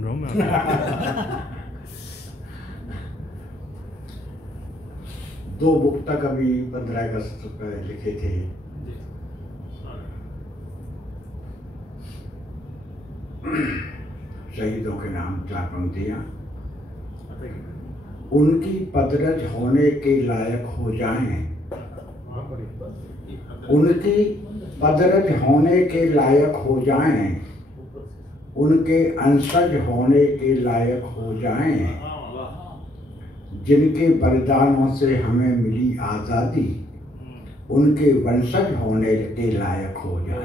ढूंढ रहा हूँ मैं। दो बुक तक अभी 15 अगस्त पर लिखे थे। शहीदों के नाम 4 पंक्तियां। उनकी पदरज होने के लायक हो जाएं, उनकी पदरज होने के लायक हो जाएं, उनके अंशज होने के लायक हो जाएं, जिनके बलिदानों से हमें मिली आज़ादी, उनके वंशज होने के लायक हो जाएं।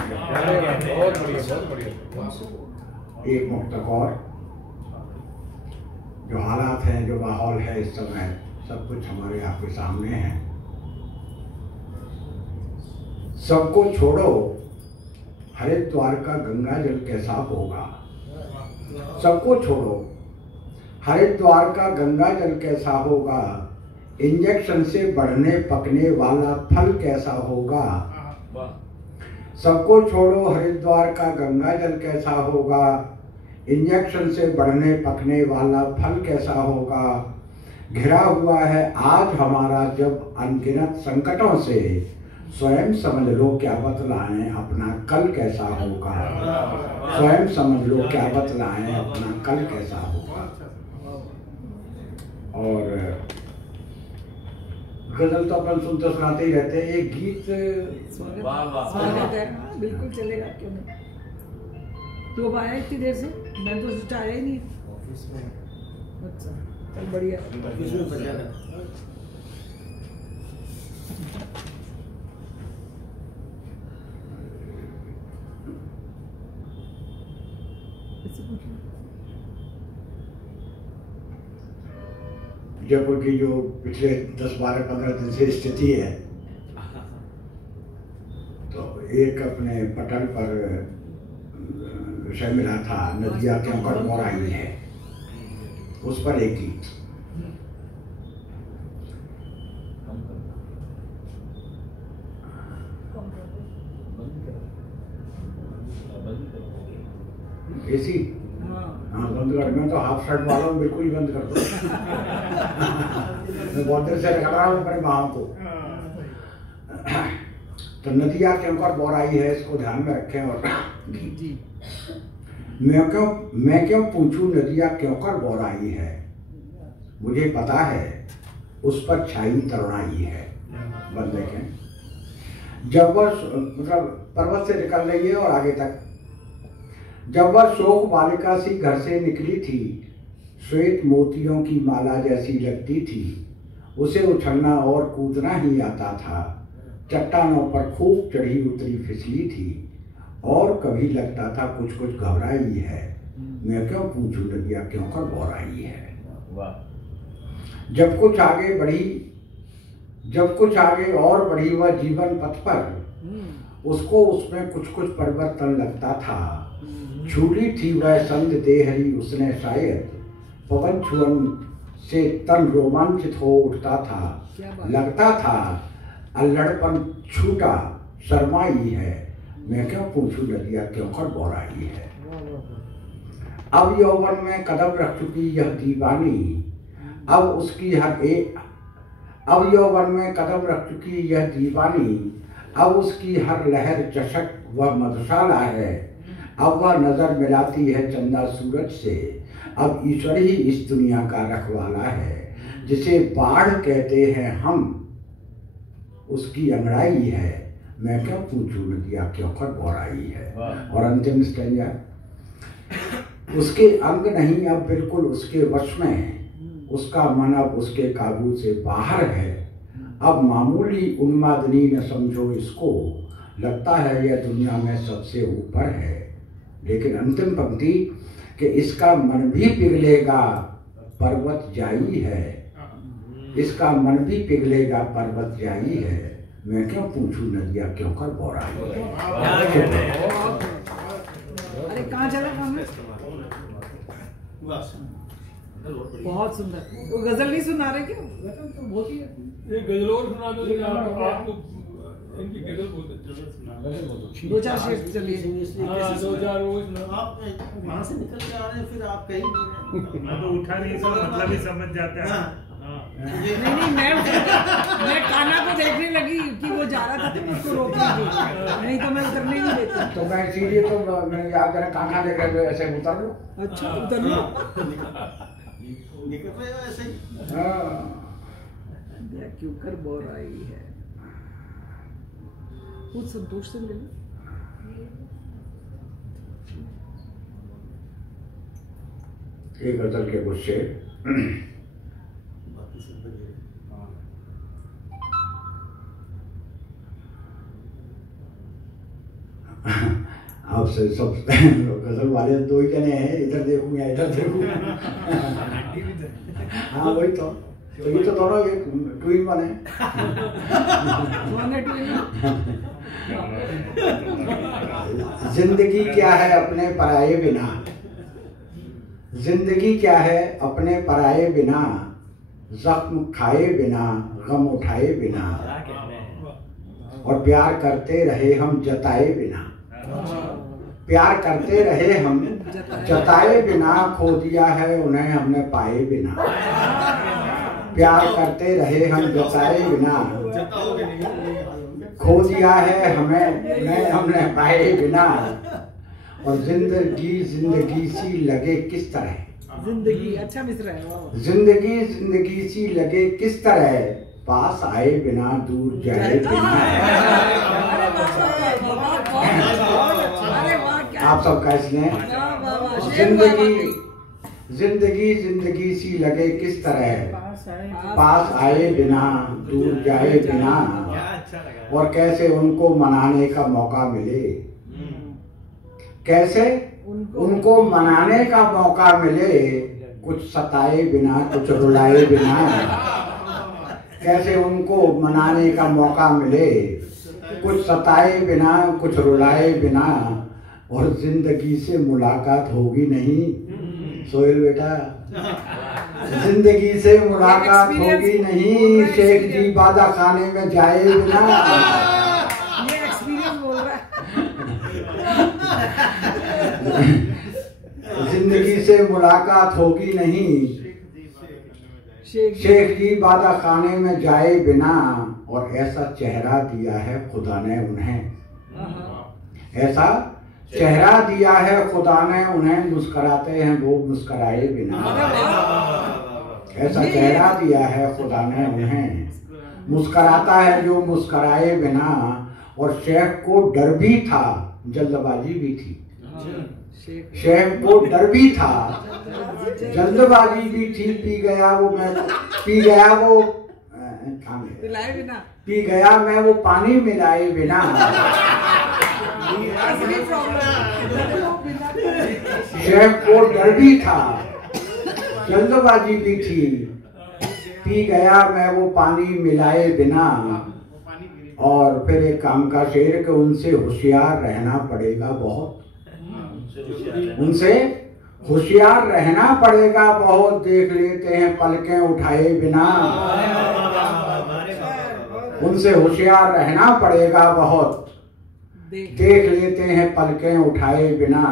एक मुक्तक और, जो हालात हैं, जो माहौल है इस समय, सब कुछ हमारे आपके सामने है। सबको छोड़ो, हरिद्वार का गंगा जल कैसा होगा। सबको छोड़ो, हरिद्वार का गंगा जल कैसा होगा, इंजेक्शन से बढ़ने पकने वाला फल कैसा होगा। सबको छोड़ो, हरिद्वार का गंगा जल कैसा होगा, इंजेक्शन से बढ़ने पकने वाला फल कैसा होगा। घिरा हुआ है आज हमारा जब अनगिनत संकटों से, स्वयं समझ लो क्या बतलाएं अपना कल कैसा होगा। स्वयं समझ लो क्या बतलाएं अपना कल कैसा होगा। और गजल तो अपन सुनते सुनाते ही रहते हैं। एक गीत स्वागत है। हाँ, बिल्कुल चलेगा, क्यों नहीं। तो अब आया इतनी देर से, मैं तो सोचा आया ही नहीं ऑफिस में। अच्छा, चल बढ़िया। ऑफिस में बजा रहा। जयपुर की जो पिछले 10, 12, 15 दिन से स्थिति है, तो एक अपने पटल पर विषय मिला था, नदियाँ क्यों कर मोर आई है, उस पर एक गीत। एसी हाँ बंद कर। मैं तो हाफ शर्ट वाला हूँ, बिल्कुल ही बंद कर दो। मैं बहुत देर से रख रहा हूँ अपने बाहों को। तो नदियाँ क्यों कर बोर आई है, इसको ध्यान में रखें। और मैं क्यों पूछूं नदियाँ क्यों कर बोर आई है, मुझे पता है उस पर छाई तरुणाई है। बंद देखें। जब वह मतलब पर्वत से निकल रही है और आगे तक, जब वह शोक बालिका सी घर से निकली थी, श्वेत मोतियों की माला जैसी लगती थी, उसे उछलना और कूदना ही आता था। चट्टानों पर खूब चढ़ी उतरी फिसली थी, और कभी लगता था कुछ कुछ घबराई है। मैं क्यों पूछूं नदियाँ क्यों कर बोराई है। जब कुछ आगे और बढ़ी वह जीवन पथ पर, उसको उसमें कुछ कुछ परिवर्तन लगता था। छूली थी वह संग देहरी उसने शायद, पवन छुअन से तन रोमांचित हो उठता था। लगता था अल्लड़पन छूटा शर्माई है। मैं क्यों पूछूं नदियाँ क्यों कर बोराई है। अब यौवन में कदम रख चुकी यह दीवानी, अब यौवन में कदम रख चुकी यह दीवानी, अब उसकी हर लहर चषक वह मधुशाला है। अब वह नजर मिलाती है चंदा सूरज से, अब ईश्वर ही इस दुनिया का रखवाला है। जिसे बाढ़ कहते हैं हम, उसकी अंगड़ाई है। मैं क्यों पूछूं नदियाँ क्यों कर बोराई है। और अंतिम स्टेंजा, उसके अंग नहीं अब बिल्कुल उसके वश में, उसका मन अब उसके काबू से बाहर है। अब मामूली उन्मादनी न समझो इसको, लगता है यह दुनिया में सबसे ऊपर है। लेकिन अंतिम पंक्ति कि इसका मन भी पिघलेगा पर्वत जाई है, इसका मन भी पिघलेगा पर्वत जाई है। मैं क्यों पूछूं नदियाँ क्यों कर बोराई है। अरे कहाँ चला काम है? बहुत सुंदर। वो गजल नहीं सुना रहे क्या? गजल तो बहुत ही है। एक गजल और सुना दो आपको इनकी गजल बहुत अच्छी। दो चार शेर चलिए। दो चार वो आप वहाँ से निकल के आ रहे हैं, फिर आप कहीं बोल रहे हैं। मैं तो उठा नहीं, सब मतलब ही समझ जाते हैं। नहीं मैं कान्हा को देखने लगी कि वो जा रहा था तो उसको रोक दी, नहीं तो मैं उतरने नहीं देती। तो मैं इसीलिए तो मैंने आप जरा कान्हा लेकर जो ऐसे उतर लो। अच्छा उतर लो। निकल रहे हो ऐसे ही। हाँ। क्यों कर बोर आई है, कुछ संतोष से ले लो। एक गजल के कुछ शेर। बाकी सब बढ़िया। आपसे सब गजल वाले दो ही जने हैं, इधर देखूं या इधर देखूं। हाँ वही तो ये तो दोनों एक ट्विन बने। जिंदगी क्या है अपने पराये बिना, जिंदगी क्या है अपने पराये बिना, जख्म खाए बिना गम उठाए बिना, और प्यार करते रहे हम जताए बिना, प्यार करते रहे हम जताए बिना, खो दिया है उन्हें हमने पाए बिना, प्यार करते रहे हम जताए बिना, खो दिया है हमें उन्हें हमने पाए बिना, और जिंदगी जिंदगी सी लगे किस तरह, जिंदगी अच्छा मिसरा है, वाह। जिंदगी जिंदगी सी लगे किस तरह, पास आए बिना दूर जाए बिना। आप सबका इसने जिंदगी जिंदगी जिंदगी सी लगे किस तरह, पास आए बिना दूर जाए बिना, और कैसे उनको मनाने का मौका मिले, कैसे उनको मनाने का मौका मिले, कुछ सताए बिना कुछ रुलाए बिना, कैसे उनको मनाने का मौका मिले, कुछ सताए बिना कुछ रुलाए बिना, और जिंदगी से मुलाकात होगी नहीं। सोहेल बेटा, जिंदगी से मुलाकात होगी नहीं, शेख जी बादा खाने में जाए बिना। ये एक्सपीरियंस बोल रहा है। जिंदगी से मुलाकात होगी नहीं, शेख जी बादा खाने में जाए बिना, और ऐसा चेहरा दिया है खुदा ने उन्हें, ऐसा चेहरा दिया है खुदा ने उन्हें, मुस्कुराते हैं वो मुस्कुराए बिना, ऐसा चेहरा दिया है खुदा ने उन्हें, मुस्कुराता है जो मुस्कुराए बिना, और शेख को डर भी था जल्दबाजी भी थी, शेख को डर भी था जल्दबाजी भी थी, पी गया वो पी गया मैं वो पानी मिलाए बिना, शेख को डर भी था जल्दबाजी भी थी, पी गया मैं वो पानी मिलाए बिना, और फिर एक काम का शेर कि उनसे होशियार रहना पड़ेगा बहुत, उनसे होशियार रहना पड़ेगा बहुत, देख लेते हैं पलकें उठाए बिना, उनसे होशियार रहना पड़ेगा बहुत, देख लेते हैं पलकें उठाए बिना,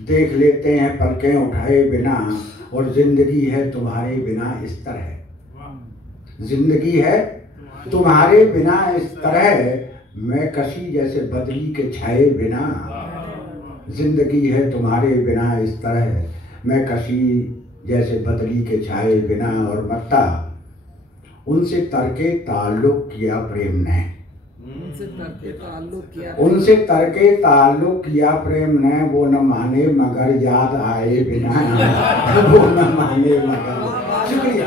देख लेते हैं पलकें उठाए बिना, और जिंदगी है तुम्हारे बिना इस तरह, जिंदगी है तुम्हारे बिना इस तरह, मैं कशी जैसे बदली के छाए बिना, जिंदगी है तुम्हारे बिना इस तरह, मैं कशी जैसे बदली के छाए बिना, और मरता उनसे तरके ताल्लुक किया प्रेम ने, उनसे तरके ताल्लुक किया प्रेम ने, वो न माने मगर याद आए बिना, वो न माने मगर। शुक्रिया।